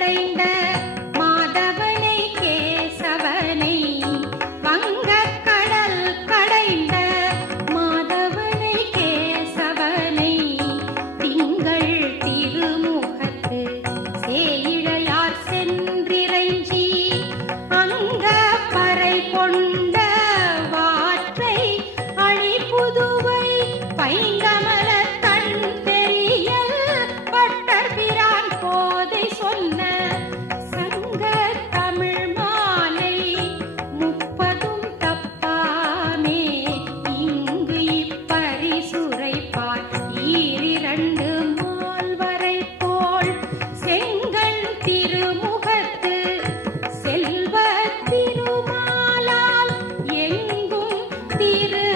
கடைந்த மாதவனை கேசவனை வங்கக் கடல் கடைந்த மாதவனை கேசவனை திங்கள் திருமுகத்து சேயிழையார் சென்றிறைஞ்சி அங்க பறை கொண்ட வாற்றை அணிபுதுவை பைங்கமல தன் தெரியல் பட்டர் பிரான் போதை சொன்ன சங்க தமிழ் மாலை முப்பதும் தப்பாமே இங்கு இப்பரிசுரைப்பார் ஈரிரண்டு மால்வரை போல் செங்கண் திருமுகத்து செல்வ திருமாலால் எங்கும் திரு